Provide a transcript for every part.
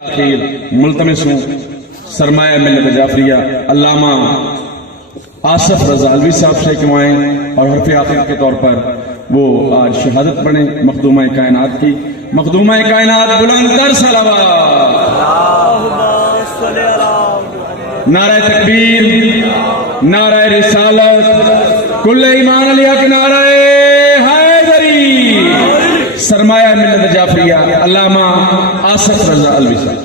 ملتمس ہوں سرمایہ ملت جعفریہ علامہ آصف رضا علوی صاحب سے کمائیں اور حرف آخر کے طور پر وہ آج شہادت پڑھیں مخدومہ کائنات کی۔ مخدومہ کائنات بلند تر صلوات، نعرہ تکبیر، نعرہ رسالت، کل ایمان علیہ کے نعرہ حیدری، سرمایہ ملت جعفریہ علامہ آصف رضا علوی صاحب۔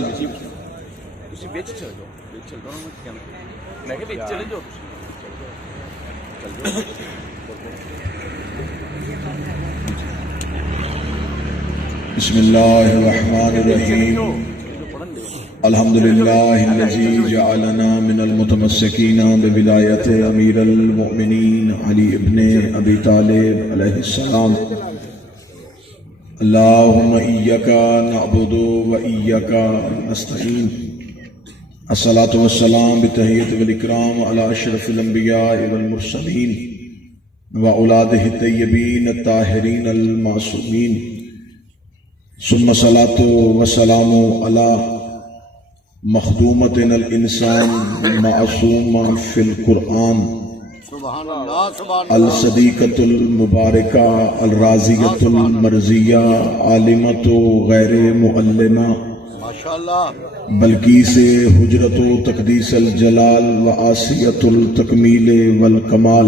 بسم اللہ الرحمن الرحیم، الحمدللہ الذی جعلنا من المتمسکین بولایت امیر المؤمنین علی ابن ابی طالب علیہ السلام۔ اللہم ایاک نعبد و ایاک نستعین، الصلاۃ والسلام بتحیۃ والاکرام علی اشرف الانبیاء والمرسلین واولادہ الطیبین الطاہرین المعصومین، ثم الصلاۃ والسلام علی مخدومتنا الانسان معصومہ فی القرآن، الصدیقۃ المبارکہ الراضیۃ المرضیہ عالمۃ غیر معلمہ، بلقیس حجرت و تقدیس الجلال و آسیۃ التکمیل والکمال،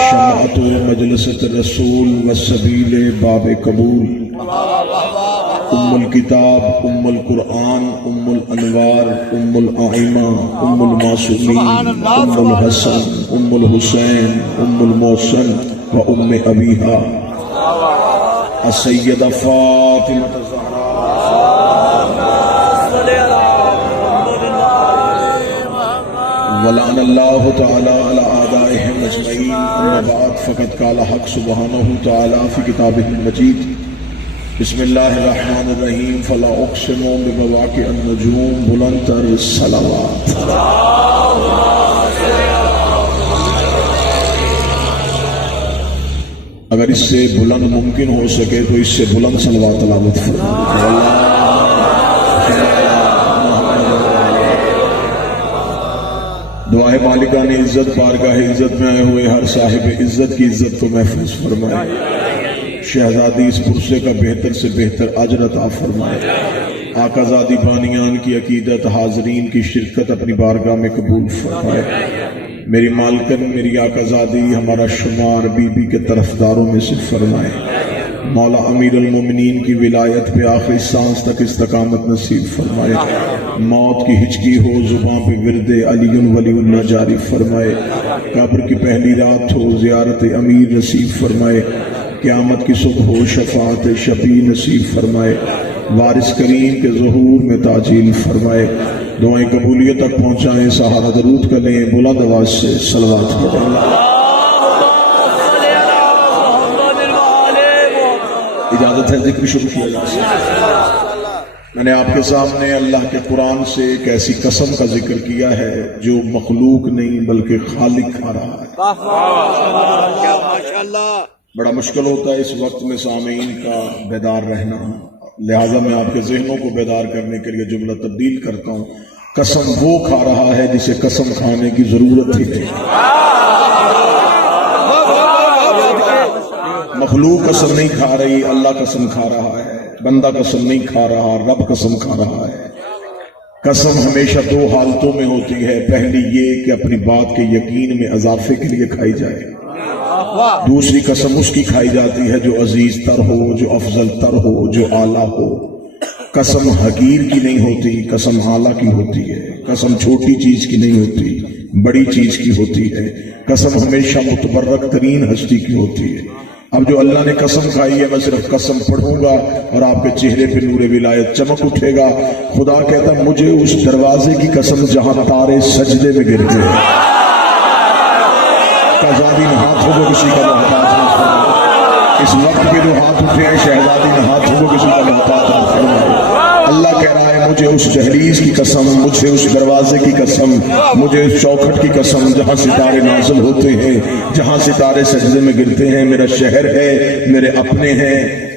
شمعۃ مجلسۃ رسول و سبیل باب قبول، ام الکتاب، ام القرآن، ام الانوار، ام الائمہ، ام المعصومین، ام الحسن، ام الحسین، ام المحسن و ام ابیہا السیدہ فاطمہ ولعن اللہ تعالی علی اعدائہم اجمعین، اما بعد فقد قال حق سبحانہ تعالی فی کتابہ المجید، بسم اللہ الرحمن الرحیم، فلا اقسم بمواقع النجوم، بلند تر صلوات۔ اگر اس سے بلند ممکن ہو سکے تو اس سے بلند صلوات تلاوت فرمائیں۔ دعائے مالکان عزت، بارگاہ عزت میں آئے ہوئے ہر صاحب عزت کی عزت کو محفوظ فرمائے، شہزادی اس پرسے کا بہتر سے بہتر اجر عطا فرمائے، آقا زادی بانیان کی عقیدت، حاضرین کی شرکت اپنی بارگاہ میں قبول فرمائے۔ میری مالکن، میری آقا زادی، ہمارا شمار بی بی کے طرفداروں میں سے فرمائے۔ مولا امیر المومنین کی ولایت پہ آخری سانس تک استقامت نصیب فرمائے، موت کی ہچکی ہو زباں پہ ورد علی ولی اللہ جاری فرمائے، قبر کی پہلی رات ہو زیارت امیر نصیب فرمائے، قیامت کی صبح ہو شفاعت شفیع نصیب فرمائے، وارث کریم کے ظہور میں تعجیل فرمائے۔ دعائیں قبولیت تک پہنچائیں، سہارا درود کا لیں، بلند آواز سے صلوات پڑھیں۔ اجازت ہے ذکر شروع کیا جا سکتا۔ میں نے آپ کے سامنے اللہ کے قرآن سے ایک ایسی قسم کا ذکر کیا ہے جو مخلوق نہیں بلکہ خالق کھا رہا ہے۔ بڑا مشکل ہوتا ہے اس وقت میں سامعین کا بیدار رہنا، لہٰذا میں آپ کے ذہنوں کو بیدار کرنے کے لیے جملہ تبدیل کرتا ہوں۔ قسم وہ کھا رہا ہے جسے قسم کھانے کی ضرورت ہی نہیں۔ مخلوق قسم نہیں کھا رہی، اللہ قسم کھا رہا ہے، بندہ قسم نہیں کھا رہا، رب قسم کھا رہا ہے۔ قسم ہمیشہ دو حالتوں میں ہوتی ہے، پہلی یہ کہ اپنی بات کے یقین میں اضافے کے لیے کھائی جائے، دوسری قسم اس کی کھائی جاتی ہے جو عزیز تر ہو، جو افضل تر ہو، جو اعلیٰ ہو۔ قسم حقیر کی نہیں ہوتی، قسم اعلیٰ کی ہوتی ہے۔ قسم چھوٹی چیز کی نہیں ہوتی، بڑی چیز کی ہوتی ہے۔ قسم ہمیشہ متبرک ترین ہستی کی ہوتی ہے۔ اب جو اللہ نے قسم کھائی ہے، میں صرف قسم پڑھوں گا اور آپ کے چہرے پہ نور ولایت چمک اٹھے گا۔ خدا کہتا مجھے اس دروازے کی قسم جہاں تارے سجدے میں گرتے ہیں۔ شہزادی نے ہاتھ ہوگا کسی کا محتاج نہ فرمائے، اس وقت کے جو ہاتھ اٹھے ہیں شہزادی نے ہاتھ ہوگا کسی کا محتاج نہ فرمائے۔ اللہ کہہ رہا ہے مجھے اس دہلیز کی قسم، مجھے اس دروازے کی قسم، مجھے اس چوکھٹ کی قسم جہاں ستارے نازل ہوتے ہیں، جہاں ستارے سجدے میں گرتے ہیں۔ میرا شہر ہے، میرے اپنے ہیں،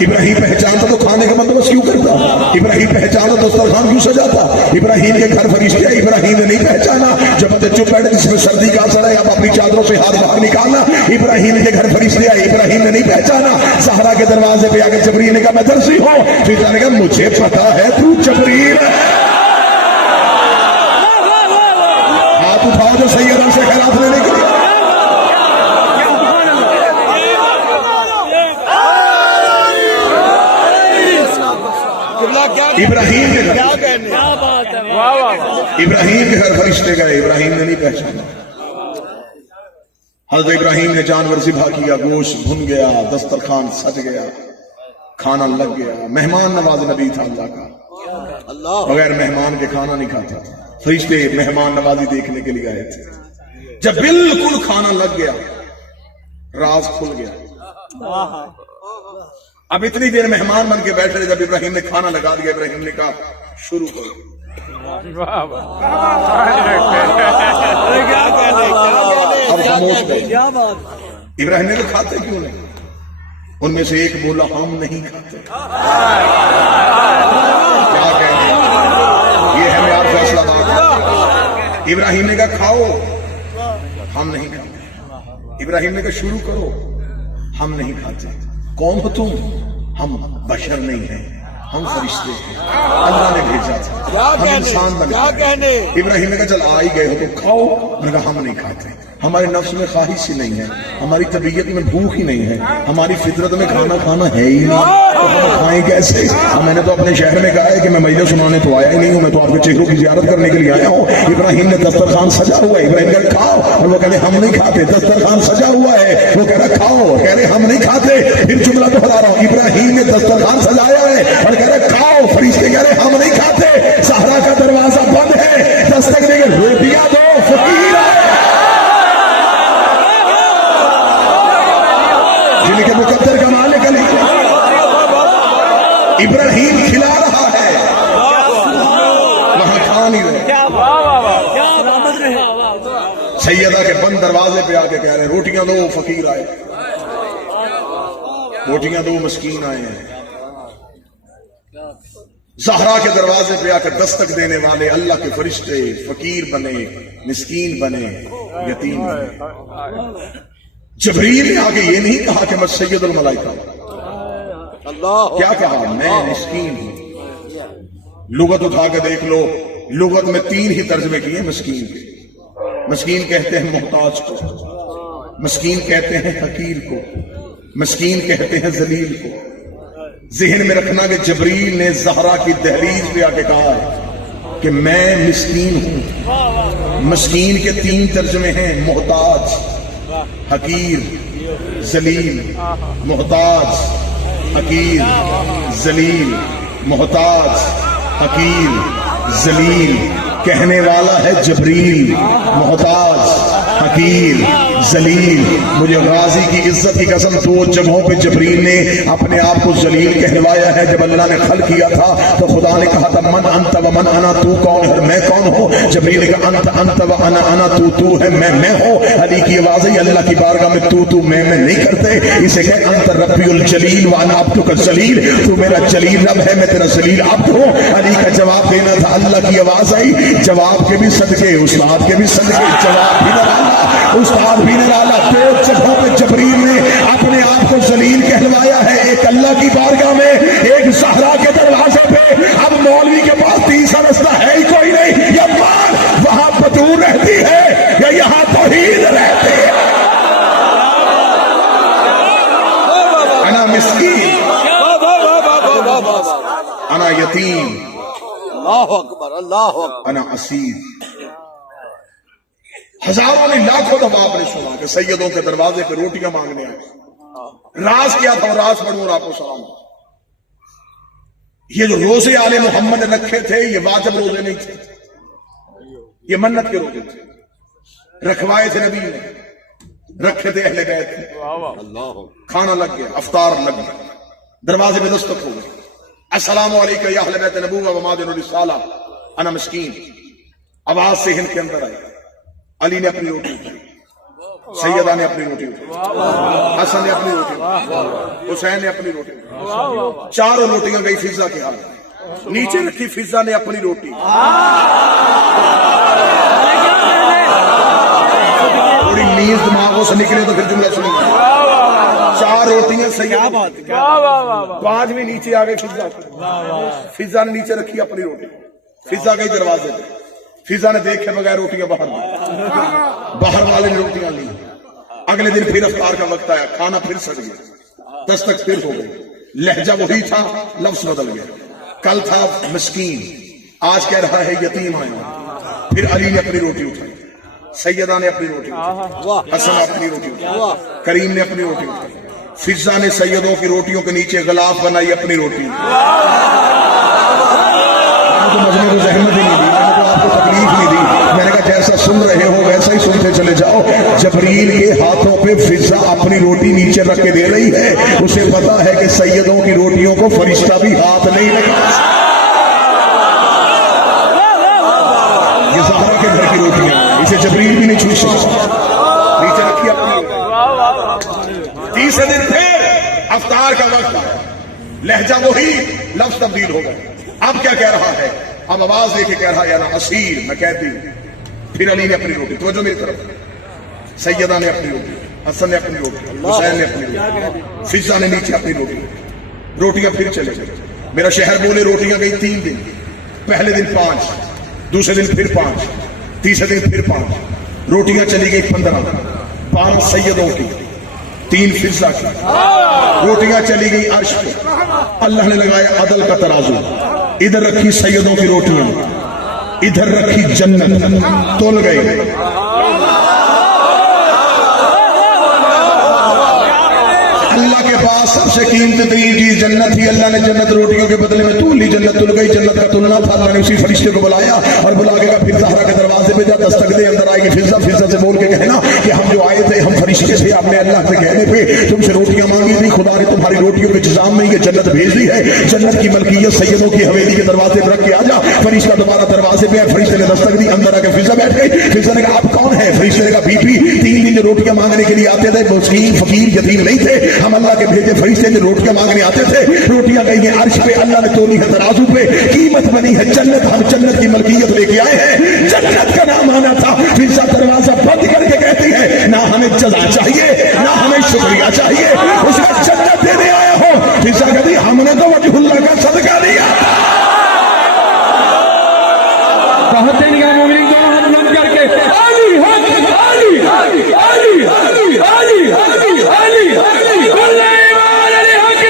ابراہیم پہچانتا تو کھانے کا بندوبست کیوں کرتا؟ ابراہیم پہچانا تو دسترخوان کیوں سجاتا؟ ابراہیم کے گھر فرشتے آئے، ابراہیم نے نہیں پہچانا جب بندے چپ بیٹھے جس میں سردی کا اثر ہے اب اپنی چادروں سے ہاتھ باہر نکالنا، ابراہیم کے گھر فرشتے آئے، ابراہیم نے نہیں پہچانا زہرا کے دروازے پہ آ کے جبریل نے کہا میں درسی ہوں، پھر نے کہا مجھے پتا ہے تو جبریل ہے، ہاتھ اٹھاؤ جو سیدہ سے خیرات لینے کے لیے۔ ابراہیم کے گھر ابراہیم کے گھر فرشتے گئے، ابراہیم نے نہیں پہچانا۔ حضرت ابراہیم نے جانور ذبح کیا، گوشت بھن گیا، دسترخوان سج گیا، کھانا لگ گیا، مہمان نواز نبی تھا اللہ کا، بغیر مہمان کے کھانا نہیں کھاتا تھا۔ فرشتے مہمان نوازی دیکھنے کے لیے آئے تھے، جب بالکل کھانا لگ گیا راز کھل گیا۔ اب اتنی دیر مہمان بن کے بیٹھے جب ابراہیم نے کھانا لگا دیا، ابراہیم نے کہا شروع کرو۔ اب خاموش گئے، ابراہیم نے کہا کھاتے کیوں نہیں؟ ان میں سے ایک بولا ہم نہیں کھاتے۔ کیا کہنے، یہ ہے میرا فیصلہ دار۔ ابراہیم نے کہا کھاؤ، ہم نہیں کھاتے۔ ابراہیم نے کہا شروع کرو، ہم نہیں کھاتے۔ کون ہو تم؟ ہم بشر نہیں ہیں، ہم فرشتے ہیں، اللہ نے بھیجا تھا، ہم انسان بن گئے۔ ابراہیم نے کہا چل آ ہی گئے ہو تو کھاؤ۔ میں نے کہا ہم نہیں کھاتے، ہمارے نفس میں خواہش ہی نہیں ہے، ہماری طبیعت میں بھوک ہی نہیں ہے، ہماری فطرت میں کھانا ہے ہی نہیں، تو ہم کھائیں کیسے؟ میں نے تو اپنے شہر میں کہا ہے کہ میں مجلس سنانے تو آیا ہی نہیں ہوں، میں تو آپ کے چہروں کی زیارت کرنے کے لیے آیا ہوں۔ ابراہیم نے دسترخوان سجا ہوا ہے، ابراہیم کہہ رہے کھاؤ، اور وہ کہہ رہے ہم نہیں کھاتے۔ دسترخوان سجا ہوا ہے، وہ کہہ رہا کھاؤ، کہہ رہے ہم نہیں کھاتے۔ پھر جملہ دہرا رہا ہوں، ابراہیم نے دسترخوان سجایا ہے اور کہہ رہے کھاؤ، فرشتے کہہ رہے ہم نہیں کھاتے۔ صحرا کا دروازہ بند ہے، دستک دے کے روٹیاں دو، فقیر جن کے مقدر کا مالک علی، ابراہیم کھلا رہا ہے، وہاں کھا نہیں رہے۔ سیدہ کے بند دروازے پہ آ کے کہہ رہے روٹیاں دو، فقیر آئے، روٹیاں دو، مسکین آئے ہیں۔ زہرا کے دروازے پہ آ کر دستک دینے والے اللہ کے فرشتے فقیر بنے، مسکین بنے، یتیم بنے۔ جبریل نے آگے یہ نہیں کہا کہ میں سید الملائکہ ہوں، کیا کہا میں مسکین ہوں۔ لغت اٹھا کے دیکھ لو، لغت میں 3 ہی ترجمے کیے مسکین کے۔ مسکین کہتے ہیں محتاج کو، مسکین کہتے ہیں حقیر کو، مسکین کہتے ہیں ذلیل کو۔ ذہن میں رکھنا کہ جبریل نے زہرا کی دہلیز پہ آ کے کہا ہے کہ میں مسکین ہوں۔ مسکین کے 3 ترجمے ہیں، محتاج، حقیر، ذلیل۔ محتاج، حقیر، ذلیل، محتاج، حقیر، ذلیل۔ کہنے والا ہے جبریل، محتاج، حقیر، ذلیل۔ مجھے غازی کی عزت کی قسم 2 جگہوں پہ جبریل نے اپنے آپ کو ذلیل کہلوایا ہے۔ جب اللہ نے خلق کیا تھا تو خدا نے کہا تھا من انت و من انا، تو کون ہے میں کون ہوں؟ جبریل نے کہا انت و انا انا، تو ہے میں ہوں۔ علی کی آواز ہے اللہ کی بارگاہ میں تو میں نہیں کرتے، اسے کہ انت ربی الجلیل وانا عبدک الذلیل، تو میرا جلیل رب ہے، میں تیرا ذلیل عبد ہوں۔ علی کا جواب دینا تھا، اللہ کی آواز آئی، جواب کے بھی صدقے، استاد کے بھی صدقے، جواب بھی نرالا، استاد بھی نرالا۔ 2 جگہوں پہ جبریل نے اپنے آپ کو ذلیل کہلوایا ہے، ایک اللہ کی بارگاہ میں، ایک زہرا کے دروازے پہ۔ اب مولوی کے پاس تیسرا رستہ ہے ہی کوئی نہیں، یا مان وہاں بدور رہتی ہے یا یہاں توحید رہتی ہے۔ انا مسکین، انا یتیم، اللہ اکبر، اللہ اکبر۔ انا اسیر۔ ہزاروں نے لاکھوں دفعہ آپ نے سنا کہ سیدوں کے دروازے پہ روٹیاں مانگنے آئے۔ راز کیا تھا، راز پڑھوں اور آپ کو سلام۔ یہ جو روزے آل محمد نے رکھے تھے یہ واجب روزے نہیں تھے، یہ منت کے روزے تھے، رکھوائے تھے نبی نے، رکھے تھے اہل بیت نے۔ کھانا لگ گیا، افطار لگ گیا، دروازے پہ دستک ہو گئی، السلام علیکم یا اہل بیت نبوہ و مادن الرسالہ انا مسکین۔ آواز سے ہند کے اندر آئی، علی نے اپنی روٹی اٹھائی، سیدہ نے اپنی روٹی اٹھائی، حسن نے اپنی روٹی اٹھائی، حسین نے اپنی روٹی اٹھائی، چاروں روٹیاں گئی فضا کے ہاتھ، نیچے رکھی فضا نے اپنی روٹی، تھوڑی نیز دماغوں سے نکلے تو پھر جملہ سنیں گے، چار روٹیاں سیدہ، پانچویں نیچے آ گئی فضا کی، فضا نے نیچے رکھی اپنی روٹی، فضا گئی دروازے پہ، فضا نے دیکھے بغیر روٹیاں باہر دی، باہر والے نے روٹیاں لی، اگلے دن پھر افطار کا وقت آیا، کھانا پھر سڑ گیا، دستک پھر ہو گئی، لہجہ وہی تھا، لفظ بدل گیا، کل تھا مسکین، آج کہہ رہا ہے یتیم آیا، پھر علی نے اپنی روٹی اٹھائی، سیدہ نے اپنی روٹی اٹھائی، حسن نے اپنی روٹی اٹھائی، کریم نے اپنی روٹی اٹھائی، فضا نے سیدوں کی روٹیوں کے نیچے غلاف بنائی اپنی روٹی، تو مجمع کو زحمت ہی نہیں دی، میں نے تو آپ کو تکلیف نہیں دی، میں نے کہا جیسا سن رہے ہو ویسا ہی سنتے چلے جاؤ، جبریل کے ہاتھوں پہ فضا اپنی روٹی نیچے رکھ کے دے رہی ہے، اسے پتا ہے کہ سیدوں کی روٹیوں کو فرشتہ بھی ہاتھ نہیں لگا، یہ زہرا کے گھر کی روٹیاں، اسے جبریل بھی نہیں چھو سکتا، نیچے رکھی اپنی، تیسرے دن پھر افطار کا وقت آیا، لہجہ وہی، لفظ تبدیل ہو گئے، اب کیا کہہ رہا ہے، اب آواز دے کے کہہ رہا ہے یا نا اسیر میں کہتی ہوں، پھر علی نے اپنی روٹی، توجہ میری طرف، سیدہ نے اپنی روٹی، حسن نے اپنی روٹی، حسین نے اپنی روٹی، فضا نے نیچے اپنی روٹی، روٹیاں پھر چلے گئی، میرا شہر بولے روٹیاں گئی 3 دن، پہلے دن 5، دوسرے دن پھر 5، تیسرے دن پھر 5، روٹیاں چلی گئی 15، 5 سیدوں کی، 3 فضا کی، روٹیاں چلی گئی عرش پہ، اللہ نے لگایا عدل کا ترازو، ادھر رکھی سیدوں کی روٹیاں، ادھر رکھی جنت، تول گئی، اللہ کے پاس سب سے قیمتی ترین چیز جنت تھی، اللہ نے جنت روٹیوں کے بدلے میں تول لی، جنت تل گئی، جنت کا تلنا تھا، اللہ نے اسی فرشتے کو بلایا اور بلا کے کہا پھر زہرا کے دروازے پہ جا دستک دے، اندر آئے گی فضا، فضا سے بول کے کہنا کہ ہم جو آئے تھے ہم فرشتے سے، آپ نے اللہ سے کہنے پہ تم سے روٹیاں مانگی تھی، خدا نے تمہاری روٹیوں کے انتظام میں یہ جنت بھیج دی ہے، جنت کی ملکیت سیدوں کی حویلی کے دروازے پہ رکھ کے آ جا، فرشتہ دوبارہ دروازے پہ آئے، فرشتے نے دستک دی، اندر آ کے فضا بیٹھ گئی، فضا نے کہا آپ کون ہے، فرشتے نے کہا بی بی 3 دن جو روٹیاں مانگنے کے لیے آتے تھے، مسکین فقیر یتیم نہیں تھے، ہم اللہ کے بھیجے فرشتے جو روٹیاں مانگنے آتے تھے، روٹیاں گئی ہیں عرش پہ، اللہ نے تولی ہے ترازو پہ، قیمت بنی ہے جنت، ہم جنت کی ملکیت لے کے آئے ہیں، جنت کا نام آنا تھا، فضا دروازہ بند کر کے کہتی ہے نہ ہمیں جزا چاہیے نہ ہمیں شکریہ چاہیے، اس کا جنت دینے آیا ہو، فضا کہتی ہم نے تو وجہ اللہ کا صدقہ دیا، کہتے ہیں یا مومنین دونوں ہاتھ بلند کر کے علی حق علی علی علی علی علی علی علی علی علی حق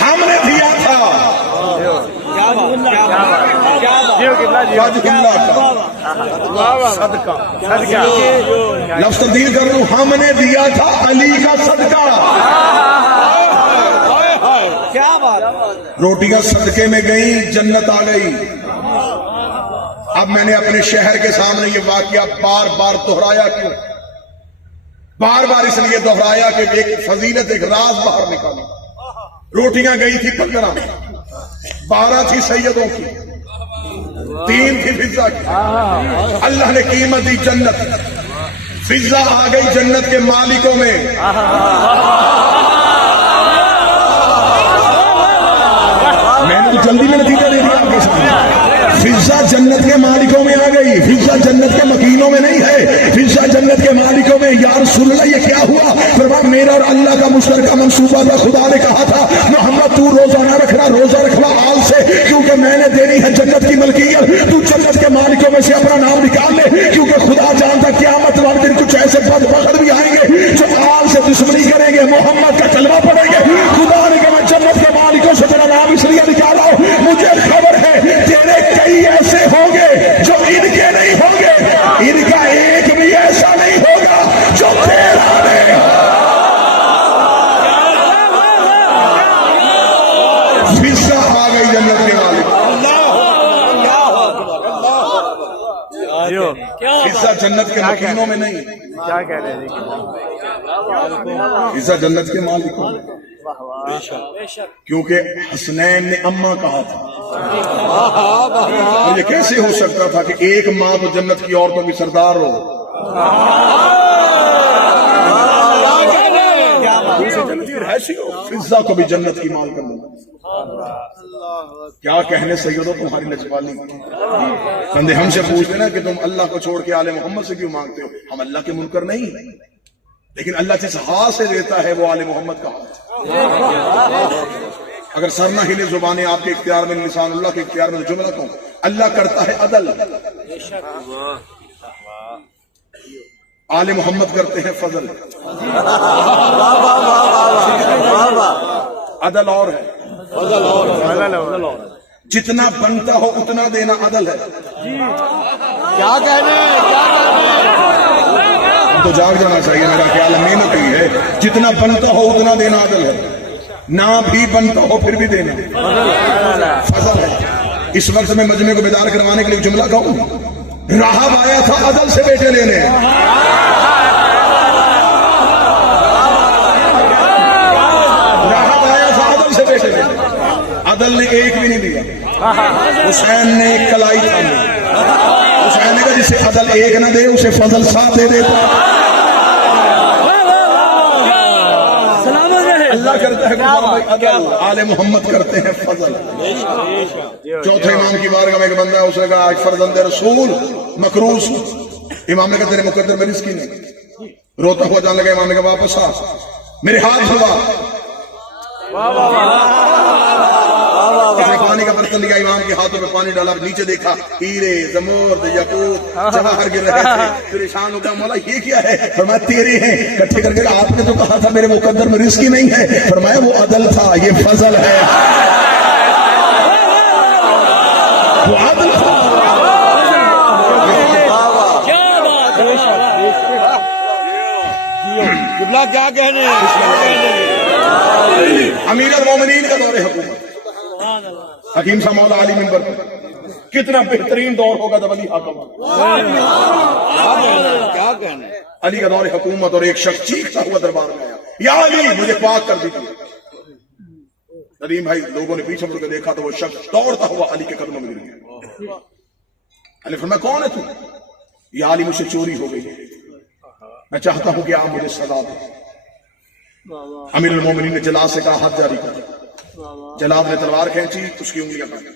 ہم نے دیا تھا وجہ اللہ کا لفظ تبدیل کر لوں، ہم نے دیا تھا علی کا صدقہ، روٹیاں صدقے میں گئی، جنت آ گئی، اب میں نے اپنے شہر کے سامنے یہ واقعہ بار بار دہرایا، کیوں بار بار اس لیے دہرایا کہ ایک فضیلت، ایک راز باہر نکالا، روٹیاں گئی تھی 15، 12 تھی سیدوں کی، 3 تھی فضا کی، اللہ نے قیمت دی جنت، فضا آ گئی جنت کے مالکوں میں، میں نے تو جلدی میں نتیجہ دے دیا آپ کے سامنے، فضا جنت کے مالکوں میں آ گئی، فضا جنت کے مکینوں میں نہیں ہے، فضا جنت کے مالکوں میں، یا رسول اللہ یہ کیا ہوا، فرمایا میرا اور اللہ کا مشترکہ منصوبہ تھا، خدا نے کہا تھا محمد تو روزہ نہ رکھنا، روزہ رکھنا آل سے، کیونکہ میں نے دینی ہے جنت کی ملکیت، تو جنت کے مالکوں میں سے اپنا نام نکال لے، کیونکہ خدا جانتا قیامت والے دن کچھ ایسے بدبخت بھی آئیں گے جو آل سے دشمنی کریں گے، محمد کا کلمہ پڑھیں گے، خدا نے کہا میں جنت کے مالکوں سے تیرا نام اس لیے نکالا ہوں، مجھے خبر ہے تیرے کئی ایسے ہوں گے جو ان کے نہیں ہوں گے، ان کا ایک بھی ایسا نہیں ہوگا جو تیرا نہیں، فضا آ گئی جنت کے مالک، فضا جنت کے مکینوں میں نہیں، فضا جنت کے مالکوں میں، کیونکہ حسنین نے اماں کہا تھا، اور یہ کیسے ہو سکتا تھا کہ ایک ماں تو جنت کی عورتوں کی سردار ہو؟ ایسی ہو فضا کو بھی جنت کی مال کر دوں. کیا کہنے سیدو تمہاری لجپالی. بندے ہم سے پوچھتے نا کہ تم اللہ کو چھوڑ کے آل محمد سے کیوں مانگتے ہو؟ ہم اللہ کے منکر نہیں، لیکن اللہ جس ہاتھ سے دیتا ہے وہ آل محمد کا ہاتھ. اگر سر نہ ہلے زبانیں آپ کے اختیار میں، لسان اللہ کے اختیار میں، جملہ کہوں اللہ کرتا ہے عدل، آل محمد کرتے ہیں فضل. عدل اور ہے، جتنا بنتا ہو اتنا دینا عدل ہے. کیا کہنے تو جاگ جانا چاہیے، میرا خیال ہے محنت ہی ہے. جتنا بنتا ہو اتنا دینا عدل ہے، نہ بھی بنتا ہو پھر بھی دینا فضل ہے. اس وقت میں مجمع کو بیدار کروانے کے لیے جملہ کہوں، راہب آیا تھا عدل سے بیٹے لینے، راہب آیا تھا عدل سے بیٹے لینے، عدل نے ایک بھی نہیں دیا. حسین نے ایک کلائی تھامی، حسین نے کہا جسے عدل ایک نہ دے اسے فضل 7 دے دیتا. اللہ کرتا ہے عدل، آل محمد کرتے ہیں فضل. چوتھے امام کی بارگاہ میں ایک بندہ ہے، اس نے کہا ایک فرزند رسول مکروس. امام نے کہا تیرے مقدر میں رزق نہیں. روتا ہوا جان لگا، امام نے کہا واپس آ، میرے ہاتھ دھوا. پانی کا برتن لیا، امام کے ہاتھوں میں پانی ڈالا، نیچے دیکھا ہیرے زمرد یاقوت جواہر گر رہے تھے. پریشان ہو گیا، مولا یہ کیا ہے؟ فرمایا تیرے ہیں. اکٹھے کر کے آپ نے تو کہا تھا میرے مقدر میں رزق ہی نہیں ہے. فرمایا وہ عدل تھا، یہ فضل ہے. وہ عدل تھا. کیا کہنے. امیر المومنین کا دور حکومت، حکیم صاحب مولا علی منبر پر. کتنا بہترین دور ہوگا جب علی حاکم. کیا کہنے. علی کا دور حکومت، اور ایک شخص چیختا ہوا دربار میں آیا، یا علی مجھے پاک کر دیجیے. ندیم بھائی لوگوں نے پیچھے مڑ کے دیکھا تو وہ شخص دوڑتا ہوا علی کے قدموں میں گر گیا. علی فرمایا کون ہے تو؟ یا علی مجھ سے چوری ہو گئی، میں چاہتا ہوں کہ آپ مجھے سزا دیں. امیر المومنین نے جلاد سے کہا ہاتھ جاری کر. جلاد نے تلوار کھینچی، اس کی انگلیاں کاٹی.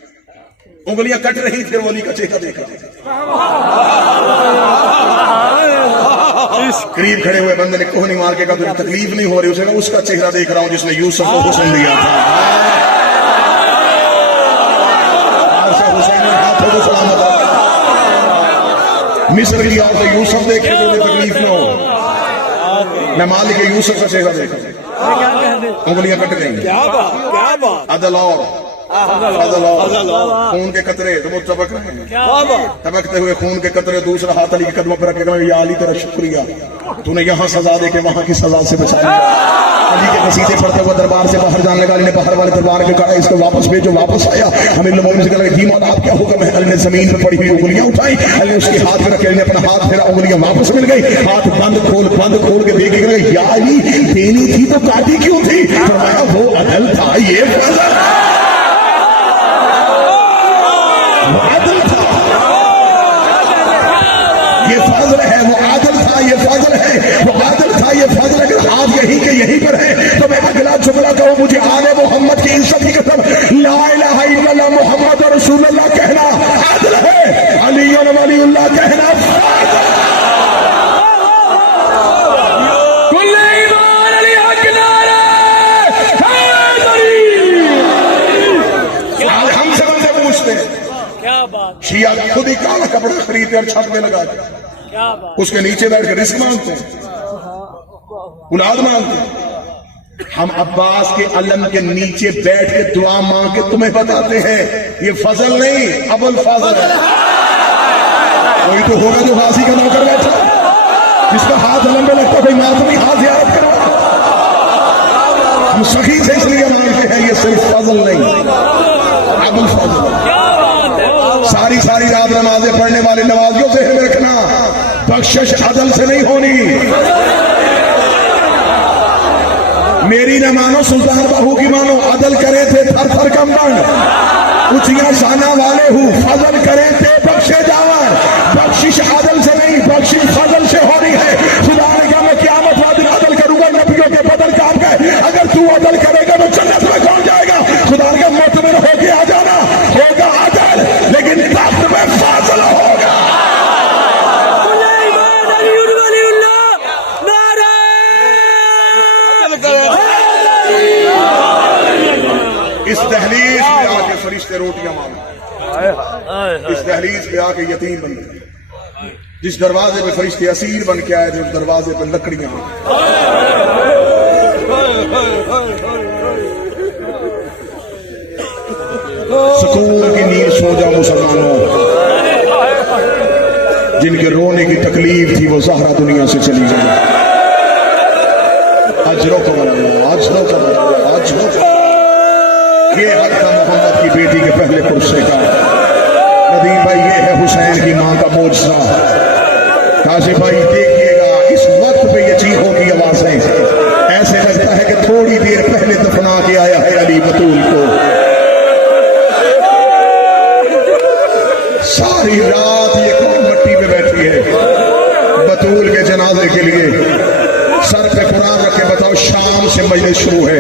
انگلیاں کٹ رہی تھی، ولی کا چہرہ دیکھا. قریب کھڑے ہوئے بندے نے کوہنی مار کے کہا تجھے تکلیف نہیں ہو رہی؟ اسے کہا اس کا چہرہ دیکھ رہا ہوں جس نے یوسف کو حسن دیا تھا. حسین نے ہاتھوں کو سلامت رکھا. مصر کی عورتیں یوسف دیکھے تو انہیں تکلیف نہ ہو. میں مالک یوسف کا چہرہ دیکھا، انگلیاں کٹ گئی. عدل اور خون کے قطرے تو وہ ٹپک رہے ہیں، ٹپکتے ہوئے خون کے قطرے. دوسرا ہاتھ علی کے قدموں پر رکھے گئے، یا علی تیرا شکریہ، تو نے یہاں سزا دے کے وہاں کی سزا سے بچایا. علی کے قصیدے پڑھتے ہوئے دربار سے باہر جانے لگا. علی نے باہر والے دربار کے کہا اس کو واپس بھیجو. واپس آیا. ہمیں لوگوں سے کہا جی مولا آپ کیا حکم ہے؟ علی نے زمین پر پڑی ہوئی انگلیاں اٹھائی، علی نے اس کے ہاتھ میں رکھے، علی نے اپنا ہاتھ پھیرا، انگلیاں واپس مل گئی. ہاتھ بند کھول کے دیکھ کے یا علی دینی تھی تو کاٹی کیوں تھی؟ فرمایا وہ عدل تھا، یہ فضل یہ فضل ہے. وہ عادل تھا، یہ فضل ہے. وہ عادل تھا، یہ فضل. اگر ہاتھ یہیں کے یہیں پر ہے تو میں اگلا جملہ کہوں، مجھے آل محمد کی عزت کی قسم لا الہ الا اللہ محمد رسول اللہ کہنا عادل ہے، علی ولی اللہ کہنا فضل. ہم سے بندے پوچھتے ہیں، شیعہ خود ہی کالا کپڑا خریدتے اور چھت میں لگا کے اس کے نیچے بیٹھ کے رزق مانگتے ہیں، اولاد مانگتے ہیں. ہم عباس کے علم کے نیچے بیٹھ کے دعا مانگ کے تمہیں بتاتے ہیں یہ فضل نہیں، ابو الفضل ہے. کوئی تو ہوگا جو غازی کا نوکر بیٹھا جس کا ہاتھ لمبے لگتا کوئی ماتمی ہاتھ زیارت کرو. ہم سخی سے اس لیے مانگتے ہیں، یہ صرف فضل نہیں، ابو الفضل. ساری رات نمازیں پڑھنے والے نمازیوں سے ذہن میں رکھنا، بخشش عدل سے نہیں ہونی. میری نہ مانو سلطان بہو کی مانو، عدل کرے تھے تھر تھر کم بن. اچھیاں شانہ والے ہوں فضل کریں تے بخشے جاور بخشش عدل سے نہیں بخشش فضل سے ہو رہی ہے خدا نے کہا میں قیامت والے دن عدل کروں گا نبیوں کے بدل کام کا اگر تو عدل کرے گا تو جنت میں کون جائے گا خدا نے کہا مطمئن ہو کے آ جانا ہوگا عدل لیکن تخت میں فاضل ہوگا اس دہلیز میں آ کے فرشتے روٹیاں مانگتے اس دہلیز پہ آ کے یتیم بنتے جس دروازے پہ فرشتے اسیر بن کے آئے تھے اس دروازے پہ لکڑیاں سکون کی نیند سو جا مسلمانوں جن کے رونے کی تکلیف تھی وہ زہرا دنیا سے چلی جائے اجرو قبر اجرو قبر اجرو یہ حق تھا محمد کی بیٹی کے پہلے پرسے کا ندیم بھائی یہ ہے حسین کی ماں کا معجزہ کاشف بھائی دیکھیے گا اس وقت پہ یہ چیخوں کی آوازیں ایسے لگتا ہے کہ تھوڑی دیر پہلے دفنا کے آیا ہے علی بطول کو ساری رات یہ قوم مٹی پہ بیٹھی ہے بطول کے جنازے کے لیے سر پہ قرآن رکھ کے بتاؤ شام سے مجلس شروع ہے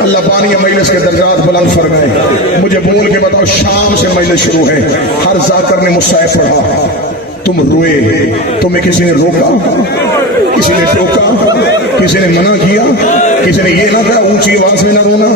اللہ بانی مجلس کے درجات بلند فرمائے مجھے بول کے بتاؤ شام سے مجلس شروع ہے ہر ذاکر نے مجھ سے پڑھا تم روئے تمہیں کسی نے روکا کسی نے ٹوکا کسی نے منع کیا کسی نے یہ نہ کہا اونچی آواز میں نہ رونا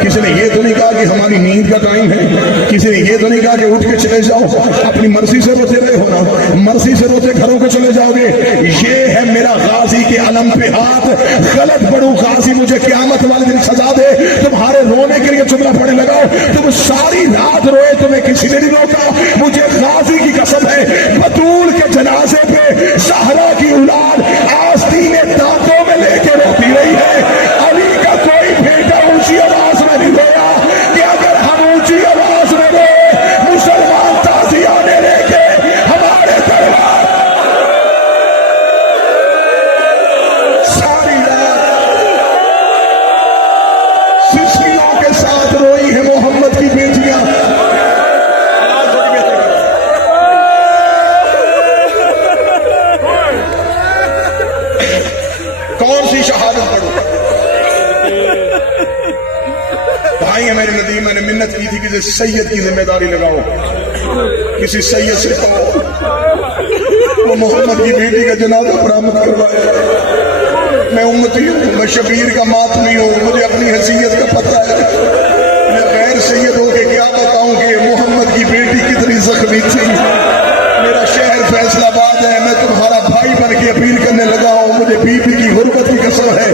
کسی نے یہ تو نہیں کہا کہ ہماری نیند کا ٹائم ہے کسی نے یہ تو نہیں کہا کہ اٹھ کے چلے جاؤ اپنی مرضی سے روتے رہے ہونا مرضی سے روتے گھروں کے چلے جاؤ گے یہ ہے میرا غازی کے علم پہ ہاتھ غلط پڑھو غازی مجھے قیامت والے دن سزا دے تمہارے رونے کے لیے جملہ پڑھنے لگاؤ تم ساری رات روئے تمہیں کسی نے نہیں روکا مجھے غازی کی قسم ہے بطول کے جنازے پہ زہرا کی اولاد آستینیں دانتوں میں لے کے روتی رہی ہے علی کا کوئی بیٹا اونچی آواز میں نہیں رویا کہ اگر ہم اونچی آواز میں روئے مسلمان تازیانے لے کے ہمارے دربار ساری رات سسیوں کے ساتھ روئی ہے محمد کی بیٹیاں کون سی شہادت پڑھو بھائی میرے ندیم میں نے منت کی تھی کسی سید کی ذمہ داری لگاؤ کسی سید سے کہو وہ محمد کی بیٹی کا جنازہ برآمد کروائے میں امتی ہوں میں شبیر کا ماتمی ہوں مجھے اپنی حیثیت کا پتہ ہے میں غیر سید ہو کے کیا بتاؤں کہ محمد کی بیٹی کتنی زخمی تھی میرا شہر فیصل آباد ہے میں تمہارا بھائی بن کے اپیل کرنے لگا ہوں مجھے بی بی کی غربت کی قسم ہے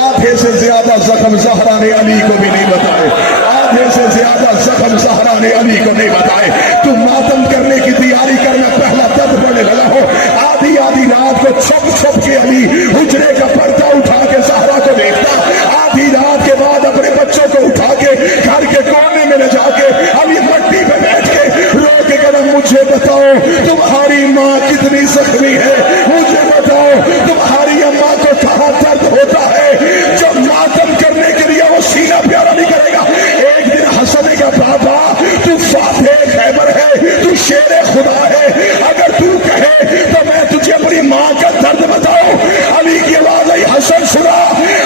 آدھے سے زیادہ زخم زہرا نے علی کو بھی نہیں بتائے آدھے سے زیادہ زخم زہرا نے علی کو نہیں بتائے تم ماتم کرنے کی تیاری کرنا پہلا درد پڑنے لگا ہو آدھی آدھی رات کو چھپ چھپ کے علی حجرے کا پردہ اٹھا کے زہرا کو دیکھتا آدھی رات کے بعد اپنے بچوں کو اٹھا کے گھر کے کونے میں لے جا کے علی مٹی پہ بیٹھ کے رو کے کہنا مجھے بتاؤ تمہاری ماں کتنی زخمی ہے مجھے بتاؤ تمہاری اماں کو کہاں درد ہوتا ہے جب ماتم کرنے کے لیے وہ سینہ پیارا نہیں کرے گا ایک دن حسن کا بابا تو فاتح خیبر ہے تو شیر خدا ہے اگر تو کہے تو میں تجھے اپنی ماں کا درد بتاؤں علی کی آواز آئی حسن سنا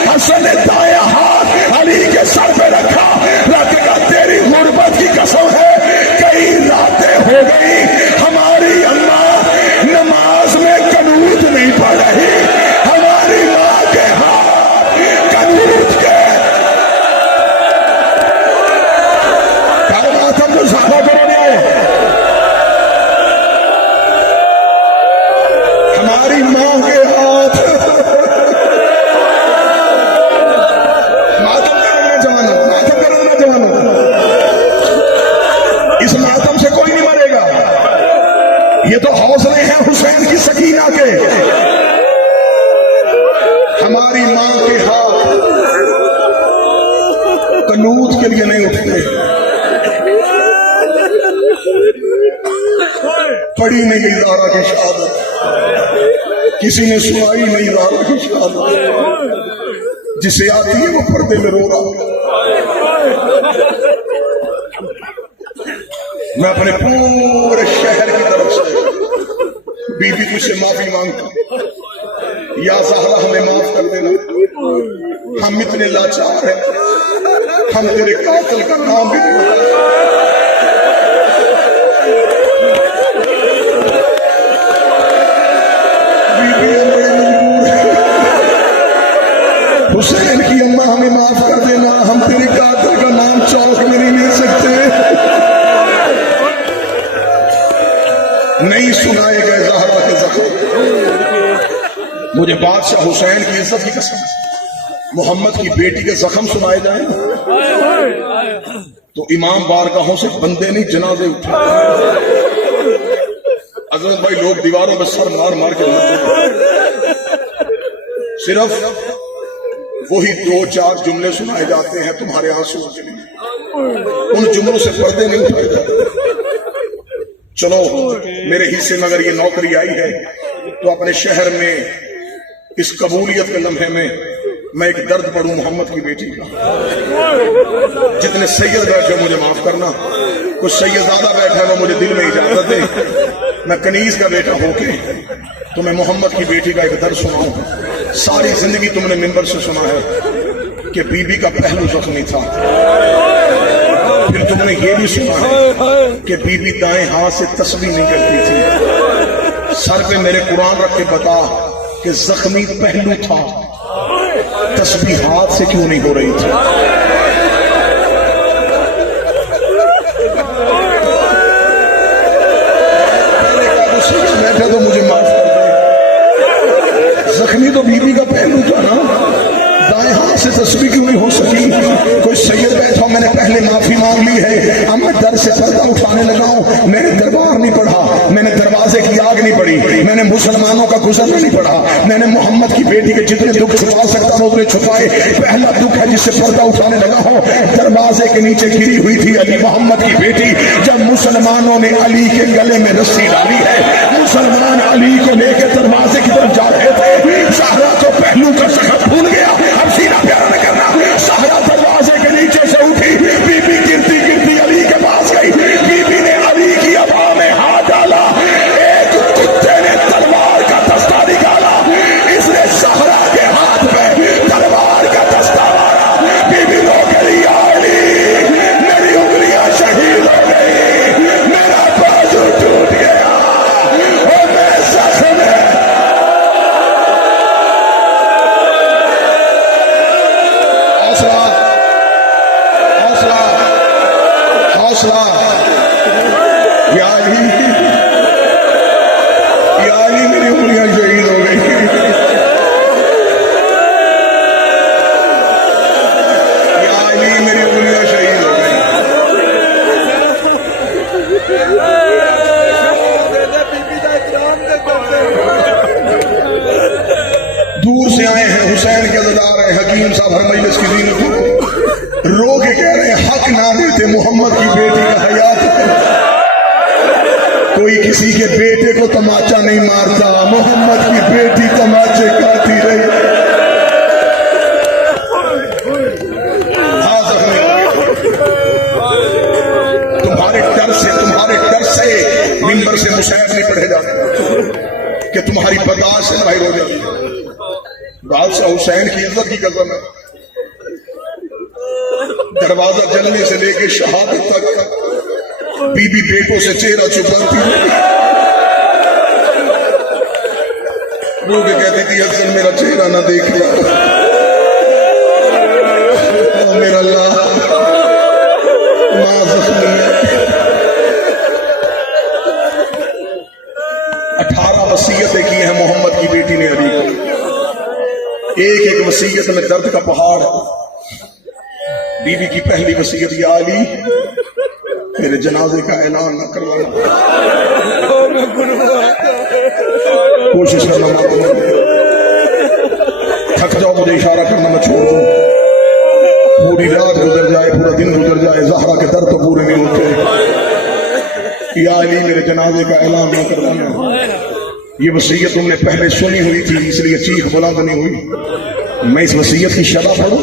حسن نے دائیں ہاتھ علی کے سر پہ رکھا رکھ کر تیری غربت کی قسم ہے کئی راتیں ہو گئی ہماری اماں نماز میں قنوت نہیں پڑھ رہی ہماری ماں کے ہاتھ قنوت کے ماتم کو زیادہ کرو گے ہماری ماں کے ہاتھ ماتم کرو نہ جوانو اس ماتم سے کوئی نہیں مرے گا یہ تو حوصلے ہیں حسین کی سکینہ کے ہماری ماں کے ہاتھ قنوت کے لیے نہیں اٹھتے پڑھی نہیں زہرا کی شہادت کسی نے سنائی نہیں زہرا کی شہادت جسے آتی ہے وہ پردے میں رو رہا میں اپنے پورے شہر کی طرف سے بی بی تجھ سے معافی مانگتا ہوں، یا زہرا ہمیں معاف کر دینا، ہم اتنے لاچار ہیں، ہم تیرے قاتل کا نام بھی نہیں بتا حسین کی اماں ہمیں معاف کر دینا، ہم تیرے قاتل کا نام چوک میں نہیں لے سکتے، نہیں سنائے گئے زہرا کے زخم، مجھے بادشاہ حسین کی عزت کی قسم محمد کی بیٹی کے زخم سنائے جائیں تو امام بارگاہوں سے بندے نہیں جنازے اٹھے۔ حضرت بھائی لوگ دیواروں پہ سر مار مار کے مرتے ہیں، صرف وہی 2-4 جملے سنائے جاتے ہیں تمہارے آنسو کے لیے، ان جملوں سے پردے نہیں اٹھائے جاتے۔ چلو میرے حصے میں اگر یہ نوکری آئی ہے تو اپنے شہر میں اس قبولیت کے لمحے میں ایک درد پڑھوں محمد کی بیٹی کا۔ جتنے سید بیٹھے مجھے معاف کرنا، کچھ سیدزادہ بیٹھے وہ مجھے دل میں اجازت دے، میں کنیز کا بیٹا ہو کے تمہیں محمد کی بیٹی کا ایک درد سناؤں۔ ساری زندگی تم نے ممبر سے سنا ہے کہ بی بی کا پہلو زخمی تھا، پھر تم نے یہ بھی سنا ہے کہ بی بی دائیں ہاتھ سے تسبیح نہیں کرتی تھی۔ سر پہ میرے قرآن رکھ کے بتا کہ زخمی پہلو تھا، تسبیح ہاتھ سے کیوں نہیں ہو رہی تھی؟ بیٹھے تو مجھے معاف کر دے، زخمی تو بی بی کا پہلو تھا نا، دائیں ہاتھ سے تسبیح کیوں نہیں ہو سکی؟ کوئی سید بیٹھا، میں نے پہلے معافی مانگ لی ہے، اب میں در سے پردہ اٹھانے لگا ہوں، میں نے دربار نہیں پڑھا، میں نے دروازے کی آگ نہیں پڑھی، میں نے مسلمانوں کا گزرنا نہیں پڑھا، میں نے محمد کی بیٹی کے جتنے دکھ چھپا سکتا تھا اتنے چھپائے۔ پہلا دکھ ہے جس سے پردہ اٹھانے لگا ہوں، دروازے کے نیچے گری ہوئی تھی علی محمد کی بیٹی، جب مسلمانوں نے علی کے گلے میں رسی ڈالی ہے، مسلمان علی کو لے کے دروازے کی طرف جا رہے تھے، زہرا تو پہلو کا زخم بھول گیا، اب سینہ پیارا نہ کرنا، زہرا دروازے کے نیچے سے اٹھی، بی بی گرتی گرتی علی کے پاس گئی، بی بی نے علی کی ابا میں ہاتھ ڈالا، ایک کتے نے تلوار کا دستہ نکالا، اس نے زہرا کے ہاتھ میں تلوار کا دستہ مارا، بی بی رو گئی، علی میری انگلیاں شہید ہو گئی، میرا بازو ٹوٹ گیا اور میں زخم ہے۔ حوصلہ یا علی میری انگلیاں شہید ہو گئی، یا علی میری انگلیاں شہید ہو گئی۔ دور سے آئے ہیں، حسین کے عزادار ہیں، حکیم صاحب ہر مجلس کی زینت کو رو کے کہہ رہے ہیں حق نہ دیتے محمد کی بیٹی کا حیات۔ کوئی کسی کے بیٹے کو تماچا نہیں مارتا، محمد کی بیٹی تماچے کھاتی رہی۔ ہاں زخمی تمہارے ڈر سے ممبر سے مصحف نہیں پڑھے جاتے کہ تمہاری برداشت سے ظاہر ہو جاتی۔ بادشاہ حسین کی عزت کی قسم ہے، دروازہ جلنے سے لے کے شہادت تک بی بی بیٹوں سے چہرہ چھپاتی رو کے کہتی تھی حسن میرا چہرہ نہ دیکھنا، میرا اللہ ماں زخمی ہے۔ 18 وصیتیں کی ہیں محمد کی بیٹی نے علی کو، ایک ایک وصیت میں درد کا پہاڑ۔ بی بی کی پہلی وصیت، یا علی میرے جنازے کا اعلان نہ کروانا، کوشش کرنا تھک جاؤ، مجھے اشارہ کرنا میں چھوڑ دوں، پوری رات گزر جائے، پورا دن گزر جائے، زہرا کے درد تو پورے نہیں ہوتے، یا علی میرے جنازے کا اعلان نہ کروانا۔ یہ وصیت تم نے پہلے سنی ہوئی تھی اس لیے چیخ بلند نہیں ہوئی، میں اس وصیت کی شرح پڑھوں،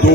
2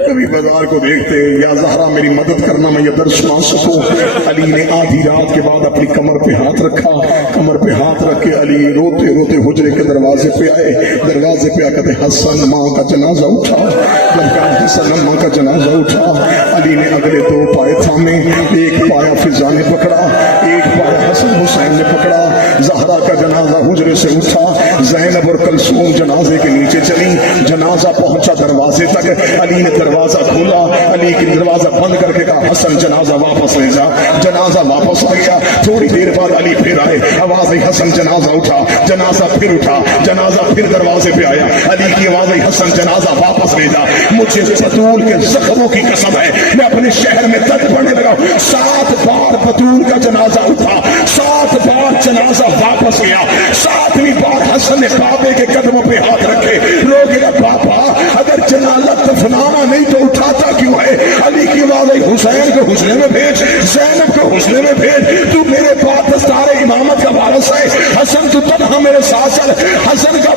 کبھی بازار کو دیکھتے یا زہرا میری مدد کرنا میں یہ درس سنا سکوں. علی نے آدھی رات کے بعد اپنی کمر پہ ہاتھ رکھا, کمر پہ ہاتھ رکھ کے علی روتے روتے حجرے کے دروازے پہ آئے. دروازے پہ آ کہتے حسن ماں کا جنازہ اٹھا. جب کہا حسن ماں کا جنازہ اٹھا, علی نے اگلے 2 پائے تھامے, ایک پایا فضا نے پکڑا, ایک پایا حسن حسین نے پکڑا. زہرا کا جنازہ حجرے سے اٹھا, زینب اور کلثوم جنازے کے نیچے چلی. جنازہ پہنچا دروازے تک, علی نے دروازہ کھولا, علی کی دروازہ بند کر کے کہا حسن جنازہ واپس لے جا. جنازہ واپس آ گیا. تھوڑی دیر بعد علی پھر آئے, آواز آئی حسن جنازہ اٹھا. جنازہ پھر اٹھا, جنازہ پھر دروازے پہ آیا. علی کی آواز آئی حسن جنازہ واپس لے جا. مجھے بطول کے زخموں کی قسم ہے, میں اپنے شہر میں درد پڑنے لگا. 7 بار بطول کا جنازہ اٹھا, 7 بار جنازہ واپس گیا. 7ویں بار حسن نے بابے کے قدموں پہ ہاتھ رکھے. رو گیا باپا اگر جنازہ دفنانا نہیں تو اٹھاتا کیوں ہے؟ علی کی آواز آئی حسین کو حجرے میں بھیج, زینب کو حجرے میں بھیج. تو میرے بعد دستار امامت کا وارث ہے. حسن تو تنہا میرے ساتھ چل. حسن کا